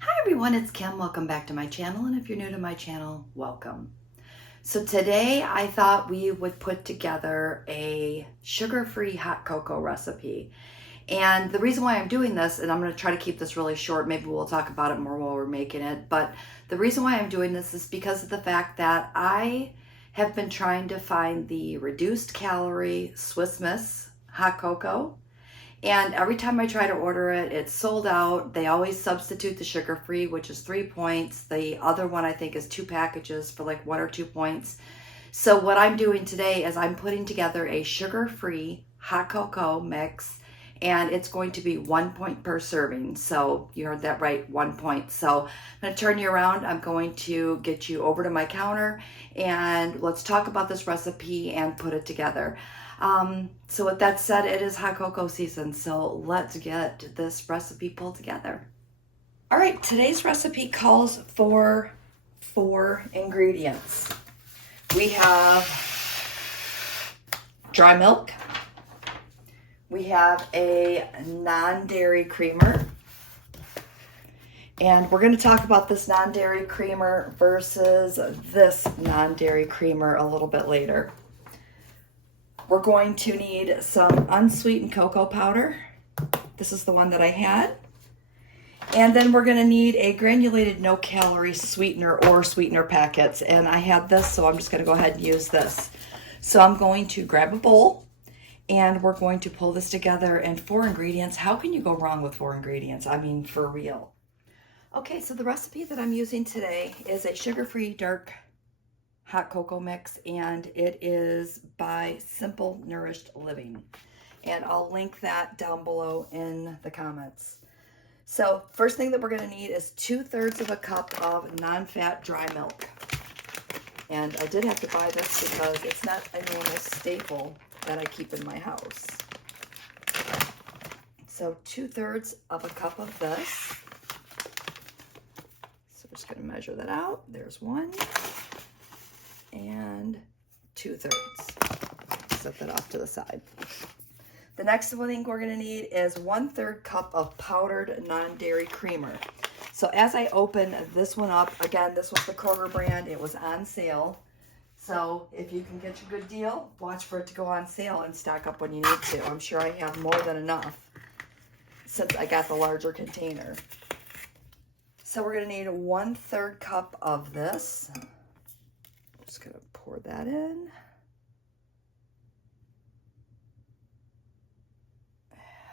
Hi everyone, it's Kim. Welcome back to my channel, and if you're new to my channel, welcome. So today I thought we would put together a sugar-free hot cocoa recipe. And the reason why I'm doing this, and I'm going to try to keep this really short, maybe we'll talk about it more while we're making it, but the reason why I'm doing this is because of the fact that I have been trying to find the reduced calorie Swiss Miss hot cocoa. And every time I try to order it, it's sold out. They always substitute the sugar-free, which is 3 points. The other one I think is 2 packages for like 1 or 2 points. So what I'm doing today is I'm putting together a sugar-free hot cocoa mix, and it's going to be 1 point per serving. So you heard that right, 1 point. So I'm going to turn you around. I'm going to get you over to my counter, and let's talk about this recipe and put it together. So with that said, it is hot cocoa season, so let's get this recipe pulled together. All right, today's recipe calls for 4 ingredients. We have dry milk. We have a non-dairy creamer. And we're going to talk about this non-dairy creamer versus this non-dairy creamer a little bit later. We're going to need some unsweetened cocoa powder. This is the one that I had. And then we're going to need a granulated no-calorie sweetener or sweetener packets. And I have this, so I'm just going to go ahead and use this. So I'm going to grab a bowl, and we're going to pull this together. And 4 ingredients. How can you go wrong with 4 ingredients? I mean, for real. Okay, so the recipe that I'm using today is a sugar-free dark hot cocoa mix, and it is by Simple Nourished Living, and I'll link that down below in the comments. So first thing that we're going to need is 2/3 of a cup of non-fat dry milk, and I did have to buy this because it's not a normal staple that I keep in my house. So 2/3 of a cup of this. So we're just going to measure that out. There's 1 and 2/3. Set that off to the side. The next thing we're going to need is 1/3 cup of powdered non-dairy creamer. So as I open this one up, again, this was the Kroger brand. It was on sale. So if you can get a good deal, watch for it to go on sale and stock up when you need to. I'm sure I have more than enough since I got the larger container. So we're going to need 1/3 cup of this. Just gonna pour that in.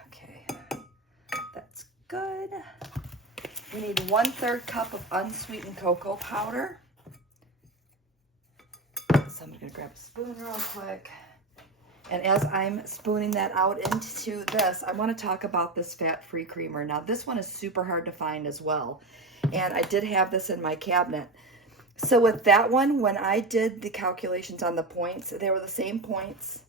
Okay, that's good. We need 1/3 cup of unsweetened cocoa powder. So I'm gonna grab a spoon real quick. And as I'm spooning that out into this, I want to talk about this fat-free creamer. Now this one is super hard to find as well. And I did have this in my cabinet. So with that one, when I did the calculations on the points, they were the same points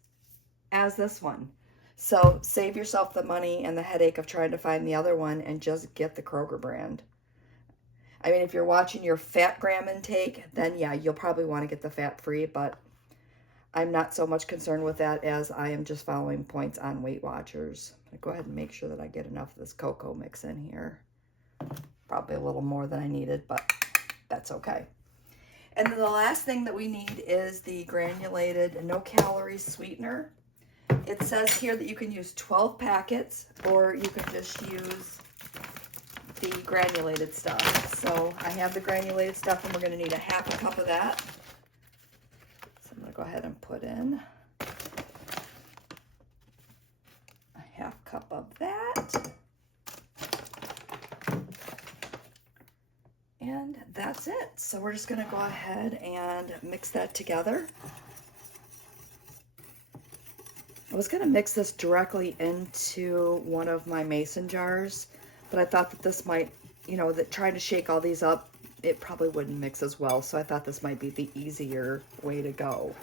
as this one. So save yourself the money and the headache of trying to find the other one and just get the Kroger brand. I mean, if you're watching your fat gram intake, then yeah, you'll probably want to get the fat-free, but I'm not so much concerned with that as I am just following points on Weight Watchers. I'm gonna go ahead and make sure that I get enough of this cocoa mix in here. Probably a little more than I needed, but that's okay. And then the last thing that we need is the granulated no-calorie sweetener. It says here that you can use 12 packets, or you can just use the granulated stuff. So I have the granulated stuff, and we're going to need a 1/2 cup of that. So I'm going to go ahead and put in a 1/2 cup of that. And that's it. So we're just going to go ahead and mix that together. I was going to mix this directly into one of my mason jars, but I thought that this might, you know, that trying to shake all these up, it probably wouldn't mix as well. So I thought this might be the easier way to go.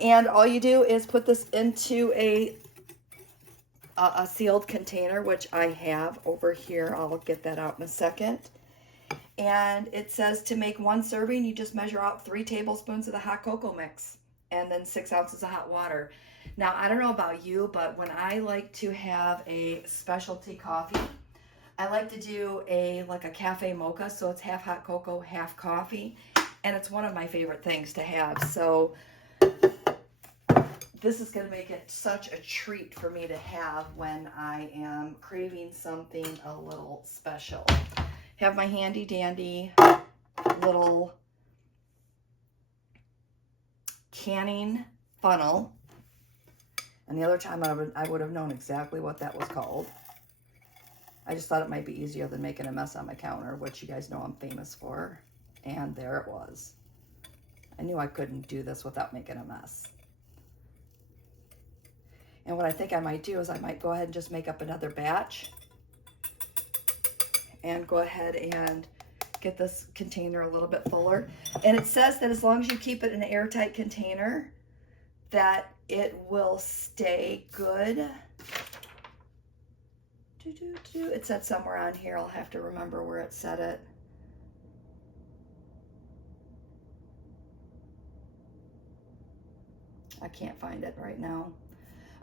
And all you do is put this into a sealed container, which I have over here. I'll get that out in a second. And it says to make 1 serving, you just measure out 3 tablespoons of the hot cocoa mix and then 6 ounces of hot water. Now, I don't know about you, but when I like to have a specialty coffee, I like to do like a cafe mocha, so it's half hot cocoa, half coffee, and it's one of my favorite things to have. So this is going to make it such a treat for me to have when I am craving something a little special. Have my handy dandy little canning funnel. And the other time I would have known exactly what that was called. I just thought it might be easier than making a mess on my counter, which you guys know I'm famous for. And there it was. I knew I couldn't do this without making a mess. And what I think I might do is I might go ahead and just make up another batch and go ahead and get this container a little bit fuller. And it says that as long as you keep it in an airtight container, that it will stay good. It said somewhere on here, I'll have to remember where it said it. I can't find it right now.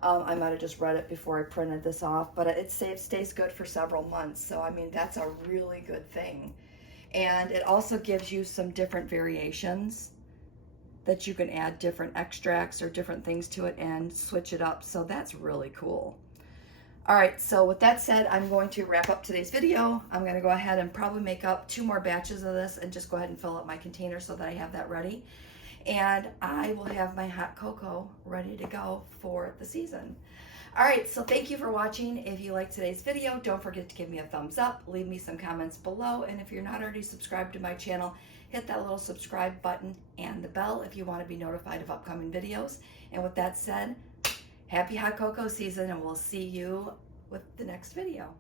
I might have just read it before I printed this off, but it stays good for several months. So, I mean, that's a really good thing. And it also gives you some different variations that you can add different extracts or different things to it and switch it up. So that's really cool. All right, so with that said, I'm going to wrap up today's video. I'm going to go ahead and probably make up 2 more batches of this and just go ahead and fill up my container so that I have that ready. And I will have my hot cocoa ready to go for the season. All right, so thank you for watching. If you liked today's video, don't forget to give me a thumbs up, leave me some comments below, and if you're not already subscribed to my channel, hit that little subscribe button and the bell if you want to be notified of upcoming videos. And with that said, happy hot cocoa season, and we'll see you with the next video.